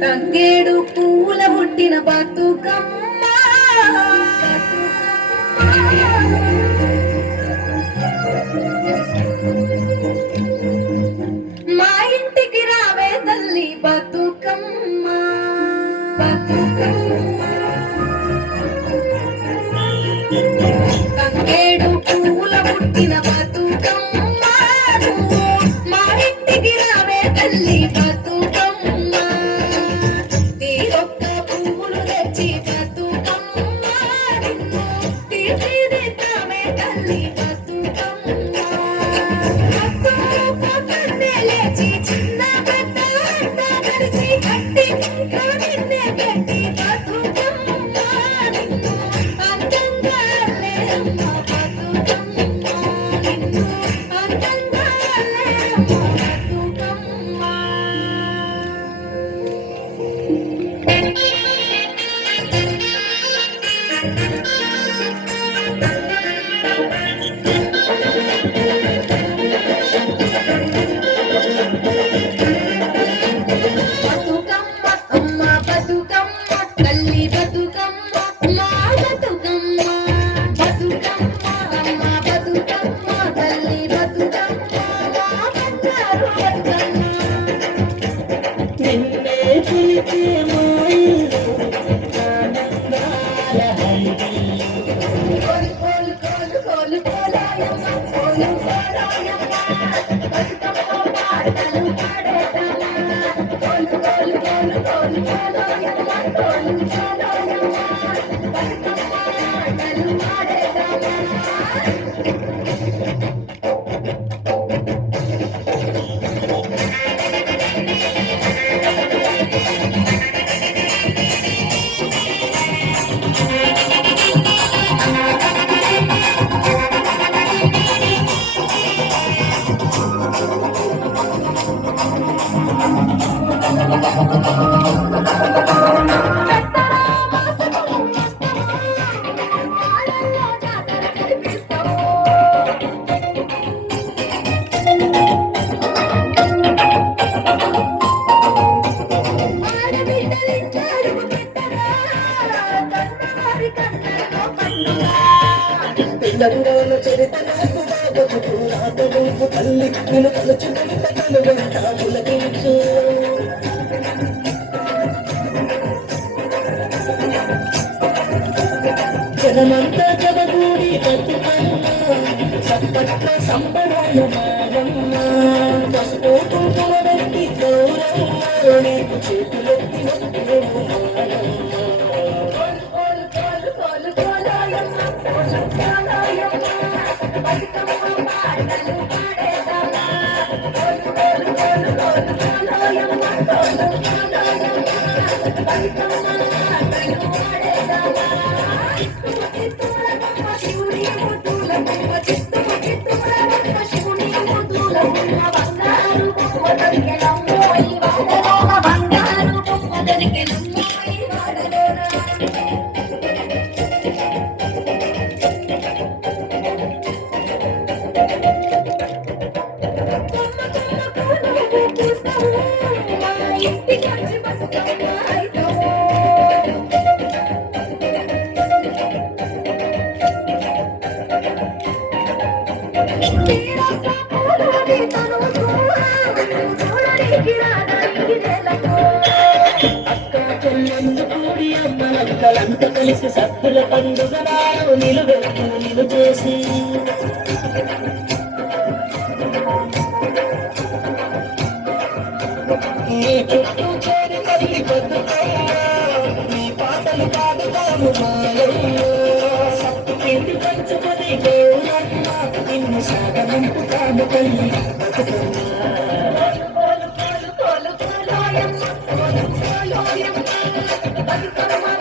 తంగేడు పూల పుట్టిన బతుకమ్మ మా ఇంటికి రావే తల్లి బతుకమ్మ తంగేడు పూల పుట్టిన బతుకమ్మ మా ఇంటికి రావే తల్లి బతుకమ్మ తీరొక్క పువ్వులు తెచ్చి బతుకమ్మ తీర్చిదిద్దామే తల్లి బతుకమ్మ పొద్దున్నే లేచి చిన్న పెద్ద అంతా కలిసి కట్టి నిన్నే కట్టి బతుకమ్మ నిన్ను అందంగా అల్లేరమ్మ బతుకమ్మ నిన్ను అందంగా అల్లేరమ్మ బతుకమ్మ. బతుకమ్మ అమ్మ బతుకమ్మ తల్లి బతుకమ్మ మా బతుకమ్మ బతుకమ్మ అమ్మ బతుకమ్మ తల్లి బతుకమ్మ మా బంగారు బతుకమ్మ నిన్నే పిలిచే మోయిలు ఆనందాల హరివిల్లు. కోలు కోలు కోలు కోలు కోలాయమ్మ కోలు కోలాయమ్మ బతుకమ్మ పాటలు పాడేదమ్మ కోలు కోలు కోలు కోలు కోలాయమ్మ కోలు కోలాయమ్మ బతుకమ్మ పాటలు పాడేదమ్మ. తెలంగాణ చరితలకు బతుకు రాతరూపు తల్లి నిన్ను తలుచుకుంట కనుగంట పులకించు. జనమంతా జగగూడి బతుకమ్మ సప్పట్ల సంబరాలు మారమ్మ పసుపు కుంకుమ పెట్టి గౌరమ్మ నీకు చేతులెత్తి మొక్కులు మారమ్మ. కోలు కోలు కోలు కోలాయమ్మ కోలు కోలాయమ్మ బతుకమ్మ పాటలు పాడేదమ్మ కోలు కోలు కోలు కోలు కోలాయమ్మ కోలు కోలాయమ్మ బతుకమ్మ పాటలు పాడేదమ్మ. చిత్తులమ్మ శివుని ముద్దులమ్మ చిత్తులమ్మ శివుని ముద్దులమ్మ బంగారు బొమ్మ దొరికెనమ్మో ఈ వాడలోన బంగారు బొమ్మ దొరికెనమ్మో ఈ వాడలోన. అక్క చెల్లెళ్ళు కూడి అమ్మలక్కలంతా కలిసి సత్తుల పండుగ నాడు నిలువెత్తు నిలుచేసి నీ చుట్టూ చేరి తల్లి బతుకమ్మ నీ పాటలు పాడుతాము మాయల్లో సత్తు పిండి పంచుకొని గౌరమ్మ నిన్ను సాగనంపుతాము తల్లి బతుకమ్మ. కోలు కోలు కోలు కోలాయమ్మ కోలు కోలాయమ్మ బతుకమ్మ